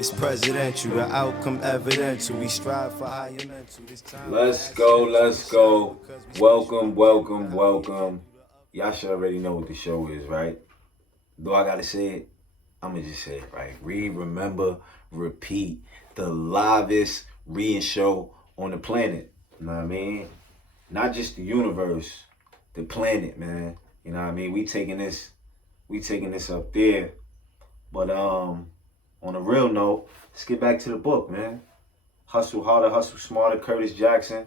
It's presidential, the outcome evidential. We strive for higher mental. Let's go, let's go. Welcome, welcome, welcome. Y'all should already know what the show is, right? Do I gotta say it? I'ma just say it, right? Read, remember, repeat. The livest reading show on the planet. You know what I mean? Not just the universe, the planet, man. You know what I mean? We taking this up there. But on a real note, let's get back to the book, man. Hustle Harder, Hustle Smarter, Curtis Jackson.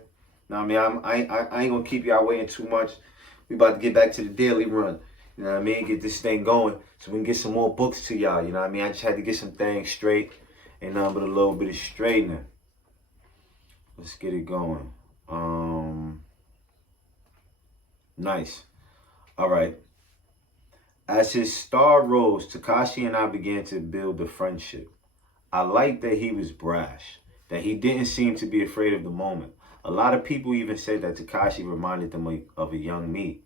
Now, I mean, I ain't gonna keep y'all waiting too much. We about to get back to the daily run. You know what I mean? Get this thing going so we can get some more books to y'all. You know what I mean? I just had to get some things straight. Ain't nothing but a little bit of straightening. Let's get it going. Nice. All right. As his star rose, Takashi and I began to build a friendship. I liked that he was brash, that he didn't seem to be afraid of the moment. A lot of people even said that Takashi reminded them of a young me.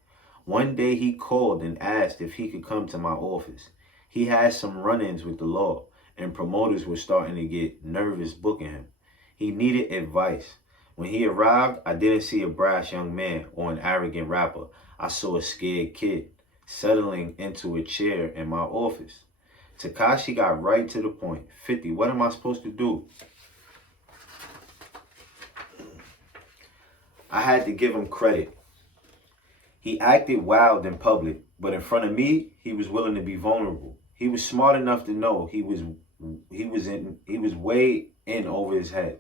One day he called and asked if he could come to my office. He had some run-ins with the law, and promoters were starting to get nervous booking him. He needed advice. When he arrived, I didn't see a brash young man or an arrogant rapper. I saw a scared kid settling into a chair in my office. Takashi got right to the point. 50, what am I supposed to do? I had to give him credit. He acted wild in public, but in front of me, he was willing to be vulnerable. He was smart enough to know he was way in over his head.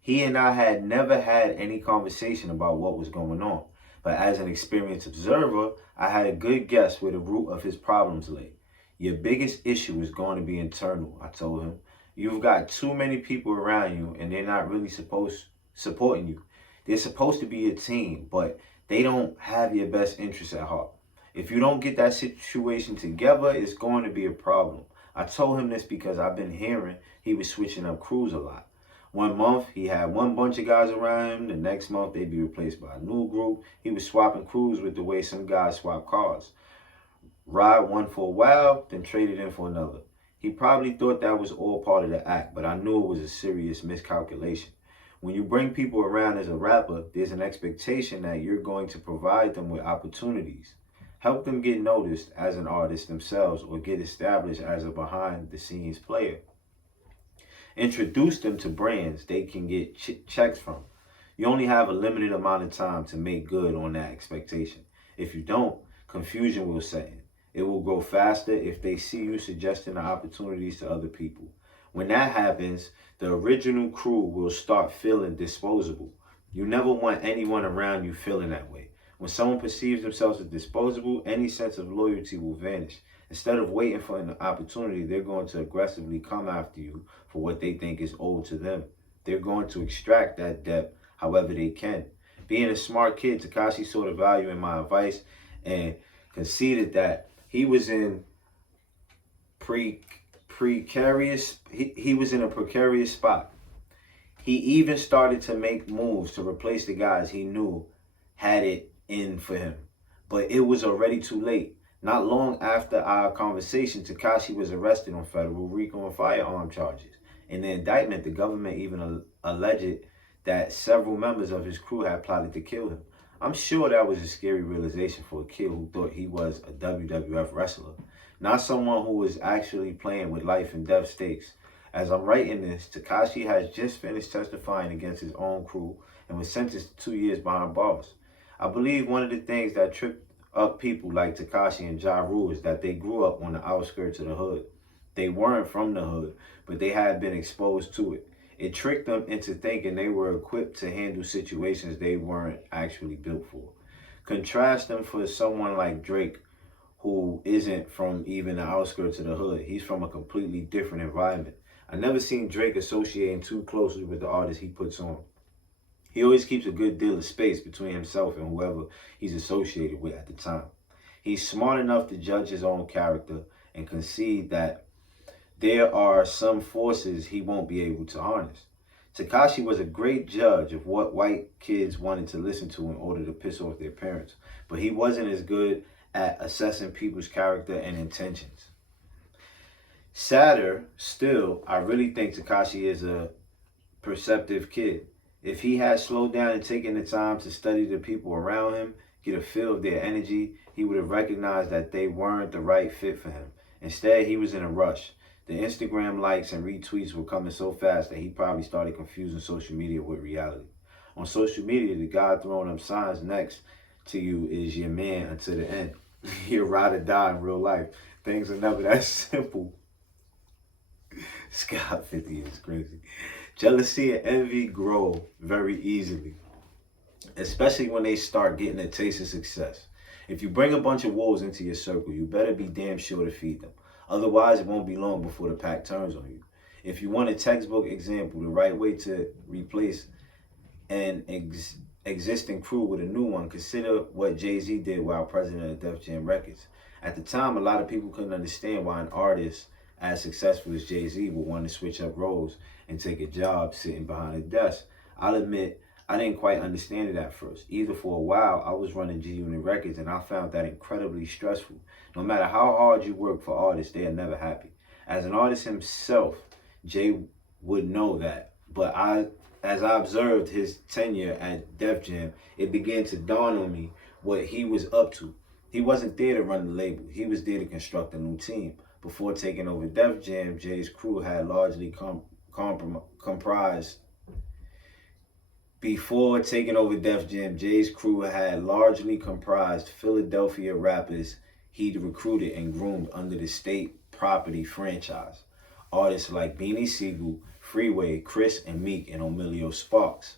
He and I had never had any conversation about what was going on, but as an experienced observer, I had a good guess where the root of his problems lay. Your biggest issue is going to be internal, I told him. You've got too many people around you and they're not really supporting you. They're supposed to be a team, but they don't have your best interests at heart. If you don't get that situation together, it's going to be a problem. I told him this because I've been hearing he was switching up crews a lot. One month, he had one bunch of guys around him. The next month, they'd be replaced by a new group. He was swapping crews with the way some guys swap cars. Ride one for a while, then traded in for another. He probably thought that was all part of the act, but I knew it was a serious miscalculation. When you bring people around as a rapper, there's an expectation that you're going to provide them with opportunities. Help them get noticed as an artist themselves or get established as a behind-the-scenes player. Introduce them to brands they can get checks from. You only have a limited amount of time to make good on that expectation. If you don't, confusion will set in. It will grow faster if they see you suggesting the opportunities to other people. When that happens, the original crew will start feeling disposable. You never want anyone around you feeling that way. When someone perceives themselves as disposable, any sense of loyalty will vanish. Instead of waiting for an opportunity, they're going to aggressively come after you for what they think is owed to them. They're going to extract that debt however they can. Being a smart kid, Takashi saw the value in my advice and conceded that he was in precarious. He was in a precarious spot. He even started to make moves to replace the guys he knew had it in for him. But it was already too late. Not long after our conversation, Takashi was arrested on federal RICO and firearm charges. In the indictment, the government even alleged that several members of his crew had plotted to kill him. I'm sure that was a scary realization for a kid who thought he was a WWF wrestler, not someone who was actually playing with life and death stakes. As I'm writing this, Takashi has just finished testifying against his own crew and was sentenced to 2 years behind bars. I believe one of the things that tripped up people like Takashi and Ja Rule is that they grew up on the outskirts of the hood. They weren't from the hood, but they had been exposed to it. It tricked them into thinking they were equipped to handle situations they weren't actually built for. Contrast them for someone like Drake, who isn't from even the outskirts of the hood. He's from a completely different environment. I never seen Drake associating too closely with the artists he puts on. He always keeps a good deal of space between himself and whoever he's associated with at the time. He's smart enough to judge his own character and concede that there are some forces he won't be able to harness. Takashi was a great judge of what white kids wanted to listen to in order to piss off their parents, but he wasn't as good at assessing people's character and intentions. Sadder still, I really think Tekashi is a perceptive kid. If he had slowed down and taken the time to study the people around him, get a feel of their energy, he would have recognized that they weren't the right fit for him. Instead, he was in a rush. The Instagram likes and retweets were coming so fast that he probably started confusing social media with reality. On social media, the guy throwing them signs next to you is your man until the end. He'll ride or die in real life. Things are never that simple. Scott 50 is crazy. Jealousy and envy grow very easily, especially when they start getting a taste of success. If you bring a bunch of wolves into your circle, you better be damn sure to feed them. Otherwise, it won't be long before the pack turns on you. If you want a textbook example, the right way to replace an existing crew with a new one, consider what Jay-Z did while president of Def Jam Records. At the time, a lot of people couldn't understand why an artist as successful as Jay-Z would want to switch up roles and take a job sitting behind a desk. I'll admit, I didn't quite understand it at first. Either for a while, I was running G-Unit Records and I found that incredibly stressful. No matter how hard you work for artists, they are never happy. As an artist himself, Jay would know that. But as I observed his tenure at Def Jam, it began to dawn on me what he was up to. He wasn't there to run the label. He was there to construct a new team. Before taking over Def Jam, Jay's crew had largely comprised. Before taking over Def Jam, Jay's crew had largely comprised Philadelphia rappers he'd recruited and groomed under the State Property franchise. Artists like Beanie Sigel, Freeway, Chris, and Meek, and Emilio Sparks.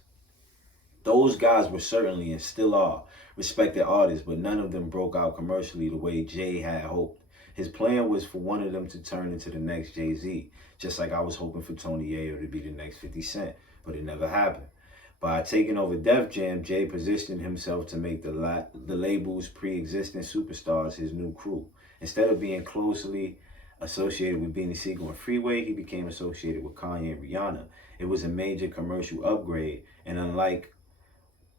Those guys were certainly and still are respected artists, but none of them broke out commercially the way Jay had hoped. His plan was for one of them to turn into the next Jay-Z, just like I was hoping for Tony Ayo to be the next 50 Cent, but it never happened. By taking over Def Jam, Jay positioned himself to make the label's pre-existing superstars his new crew. Instead of being closely associated with Beanie Sigel and Freeway, he became associated with Kanye and Rihanna. It was a major commercial upgrade, and unlike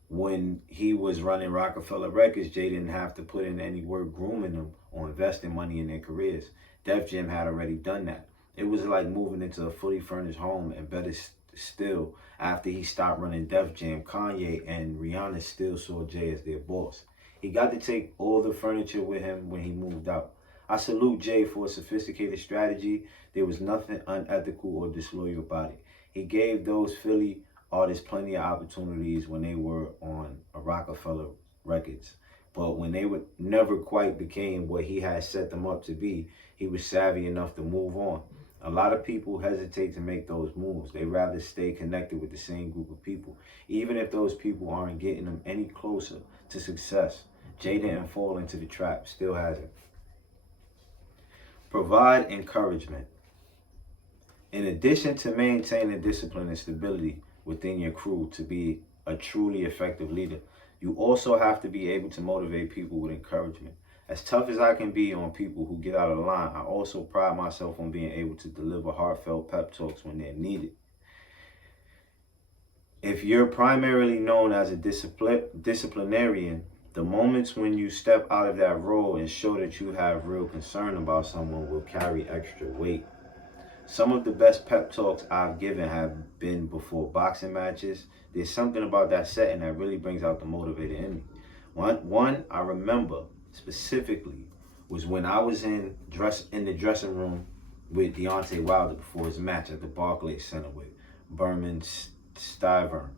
when he was running Rockefeller Records, Jay didn't have to put in any work grooming them or investing money in their careers. Def Jam had already done that. It was like moving into a fully furnished home, and better still, after he stopped running Def Jam, Kanye and Rihanna still saw Jay as their boss. He got to take all the furniture with him when he moved out. I salute Jay for a sophisticated strategy. There was nothing unethical or disloyal about it. He gave those Philly artists plenty of opportunities when they were on a Rockefeller Records. But when they would never quite became what he had set them up to be, he was savvy enough to move on. A lot of people hesitate to make those moves. They rather stay connected with the same group of people, even if those people aren't getting them any closer to success. Jay didn't fall into the trap, still hasn't. Provide encouragement. In addition to maintaining discipline and stability within your crew to be a truly effective leader, you also have to be able to motivate people with encouragement. As tough as I can be on people who get out of line, I also pride myself on being able to deliver heartfelt pep talks when they're needed. If you're primarily known as a disciplinarian, the moments when you step out of that role and show that you have real concern about someone will carry extra weight. Some of the best pep talks I've given have been before boxing matches. There's something about that setting that really brings out the motivator in me. One I remember specifically was when I was in the dressing room with Deontay Wilder before his match at the Barclays Center with Berman Stiverne.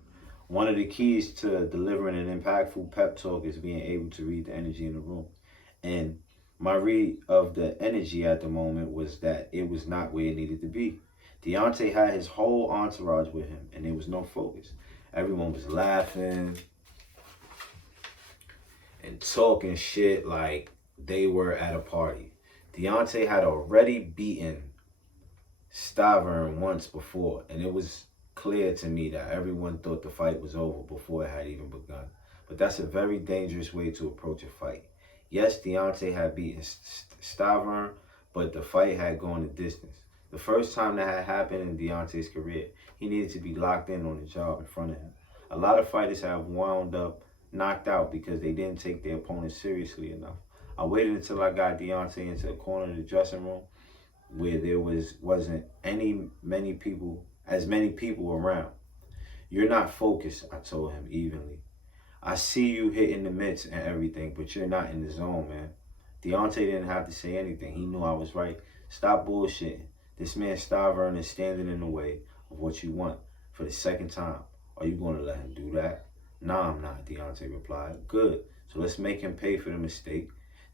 One of the keys to delivering an impactful pep talk is being able to read the energy in the room. And my read of the energy at the moment was that it was not where it needed to be. Deontay had his whole entourage with him, and there was no focus. Everyone was laughing and talking shit like they were at a party. Deontay had already beaten Stiverne once before, and it was clear to me that everyone thought the fight was over before it had even begun. But that's a very dangerous way to approach a fight. Yes, Deontay had beaten Stiverne, but the fight had gone the distance. The first time that had happened in Deontay's career, he needed to be locked in on the job in front of him. A lot of fighters have wound up knocked out because they didn't take their opponent seriously enough. I waited until I got Deontay into the corner of the dressing room where there wasn't many people around. You're not focused, I told him evenly. I see you hitting the mitts and everything, but you're not in the zone, man. Deontay didn't have to say anything. He knew I was right. Stop bullshitting. This man Stavern is standing in the way of what you want for the second time. Are you going to let him do that? Nah, I'm not, Deontay replied. Good. So let's make him pay for the mistake.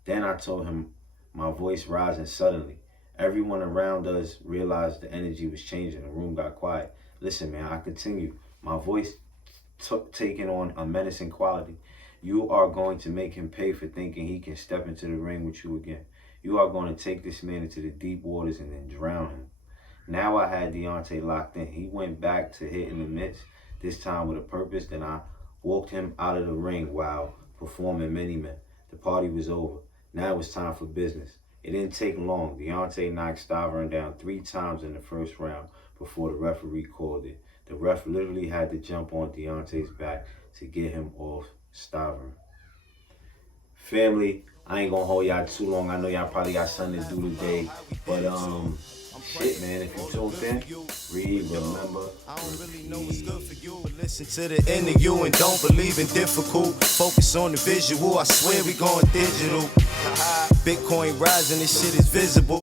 Then I told him, my voice rising suddenly. Everyone around us realized the energy was changing. The room got quiet. Listen, man, I continued. My voice taking on a menacing quality. You are going to make him pay for thinking he can step into the ring with you again. You are going to take this man into the deep waters and then drown him. Now I had Deontay locked in. He went back to hitting the mitts, this time with a purpose. Then I walked him out of the ring while performing Many Men. The party was over. Now it was time for business. It didn't take long. Deontay knocked Stavern down 3 times in the first round before the referee called it. The ref literally had to jump on Deontay's back to get him off Stavern. Family, I ain't gonna hold y'all too long. I know y'all probably got something to do today. But shit, man, if you tuned in, read, remember, repeat. Listen to the end of you and don't believe in difficult. Focus on the visual. I swear we going digital. Bitcoin rising, this shit is visible.